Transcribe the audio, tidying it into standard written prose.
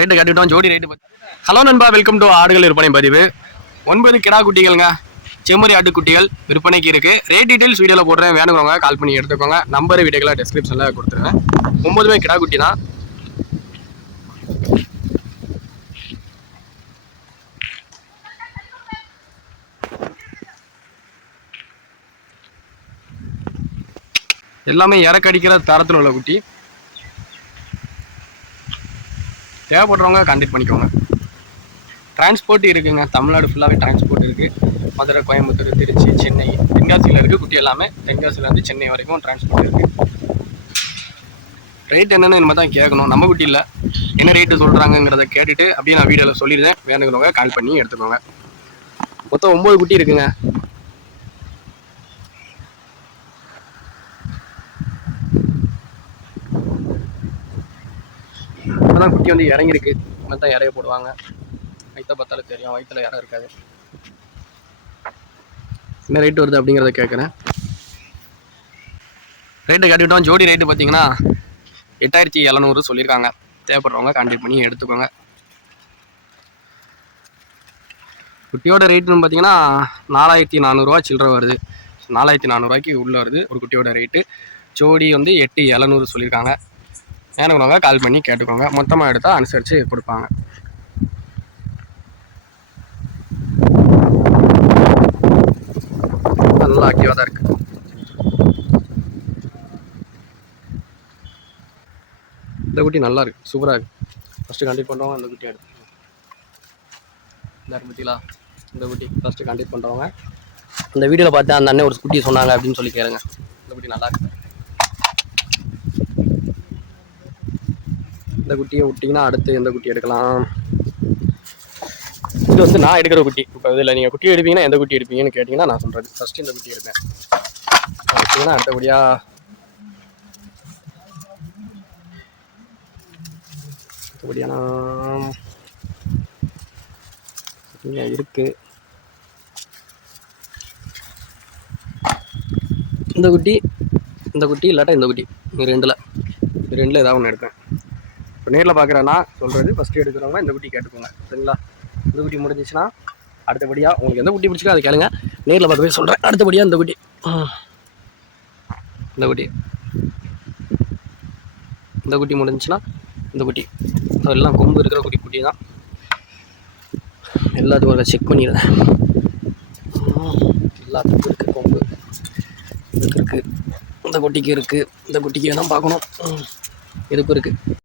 Rate கட்டிவிட்டோம். ஜோடி rate. Hello நண்பா, welcome to ஆடுகள் விற்பனை பதிவு. 9 கிடா குட்டிகள்ங்க, செம்மறி ஆட்டுக்குட்டிகள் விற்பனைக்கு இருக்கு. ரேட் டீடைல்ஸ் வீடியோவில் போடுறேன், வேணுங்க கால் பண்ணி எடுத்துக்கோங்க. நம்பர் வீடியோக்களை டிஸ்கிரிப்ஷனில் கொடுத்துருவேன். 9மே கிடா குட்டி தான். எல்லாமே இறக்கடிக்கிற தரத்தில் உள்ள குட்டி. தேவைப்படுறவங்க கான்டெக்ட் பண்ணிக்கோங்க. டிரான்ஸ்போர்ட் இருக்குங்க, தமிழ்நாடு ஃபுல்லாகவே டிரான்ஸ்போர்ட் இருக்குது. மதுரை, கோயம்புத்தூர், திருச்சி, சென்னை, தென்காசியில் இருக்குது குட்டி எல்லாமே. தென்காசிலேருந்து சென்னை வரைக்கும் டிரான்ஸ்போர்ட் இருக்குது. ரேட் என்னென்னு நம்ம தான் கேட்கணும், நம்ம குட்டி இல்லை. என்ன ரேட்டு சொல்கிறாங்கங்கிறத கேட்டுட்டு அப்படியே நான் வீடியோவில் சொல்லிடுறேன். வேணுங்கிறவங்க கால் பண்ணி எடுத்துக்கோங்க. மொத்தம் 9 குட்டி இருக்குங்க. இப்போதான் குட்டி வந்து இறங்கிருக்கு. தான் இறைய போடுவாங்க. வயிற்ற பார்த்தாலும் தெரியும், வயிற்றுல இடம் இருக்காது. என்ன ரேட்டு வருது அப்படிங்கிறத கேட்குறேன். ரேட்டு கட்டிவிட்டோம். ஜோடி ரேட்டு பார்த்தீங்கன்னா 8700 சொல்லியிருக்காங்க. தேவைப்படுறவங்க கான்டெக்ட் பண்ணி எடுத்துக்கோங்க. குட்டியோட ரேட்டுன்னு பார்த்தீங்கன்னா 4400 சில்லற வருது. 4400 உள்ளே வருது ஒரு குட்டியோட ரேட்டு. ஜோடி வந்து 8700 சொல்லியிருக்காங்க. வேணுங்கிறவங்க கால் பண்ணி கேட்டுக்கோங்க. மொத்தமாக எடுத்தால் அனுசரித்து கொடுப்பாங்க. நல்லா ஆக்டிவாக தான் இருக்குது. இந்த குட்டி நல்லா இருக்குது, சூப்பராக இருக்குது. ஃபஸ்ட்டு கான்டெக்ட் பண்ணுறவங்க அந்த குட்டி எடுத்து இந்த குட்டிங்களா, இந்த குட்டி ஃபஸ்ட்டு கான்டெக்ட் பண்ணுறவங்க இந்த வீடியோவில் பார்த்தேன் அந்த அண்ணன் ஒரு குட்டி சொன்னாங்க அப்படின்னு சொல்லி கேளுங்க. இந்த குட்டி நல்லா இருக்கு. இந்த குட்டியை விட்டிங்கன்னா அடுத்து எந்த குட்டி எடுக்கலாம்? இது வந்து நான் எடுக்கிற குட்டி. இப்போ இதில் நீங்கள் குட்டி எடுப்பீங்கன்னா எந்த குட்டி எடுப்பீங்கன்னு கேட்டிங்கன்னா நான் சொல்கிறது. ஃபஸ்ட்டு இந்த குட்டி எடுப்பேன். எடுத்தீங்கன்னா அடுத்தபடியாக இருக்கு இந்த குட்டி, இந்த குட்டி இல்லாட்டா இந்த குட்டி. ரெண்டில் ஏதாவது ஒன்று எடுப்பேன். இப்போ நேரில் பார்க்குறேன்னா சொல்கிறது, ஃபஸ்ட்டு எடுக்கிறவங்க இந்த குட்டி கேட்டுக்கோங்க, சரிங்களா? இந்த குட்டி முடிஞ்சிச்சுன்னா அடுத்தபடியாக உங்களுக்கு எந்த குட்டி பிடிச்சிக்கோ அதை கேளுங்க. நேரில் பார்க்க போய் சொல்கிறேன். அடுத்தபடியாக இந்த குட்டி, இந்த குட்டி, இந்த குட்டி முடிஞ்சுன்னா இந்த குட்டி. அதெல்லாம் கொம்பு இருக்கிற குட்டி தான். எல்லாத்துக்கும் ஒரு செக் பண்ணிடுறேன். எல்லாத்துக்கும் இருக்குது கொம்பு. இதுக்கு இருக்குது, இந்த குட்டிக்கு இருக்குது, இந்த குட்டிக்கு தான் பார்க்கணும். இதுக்கும் இருக்குது.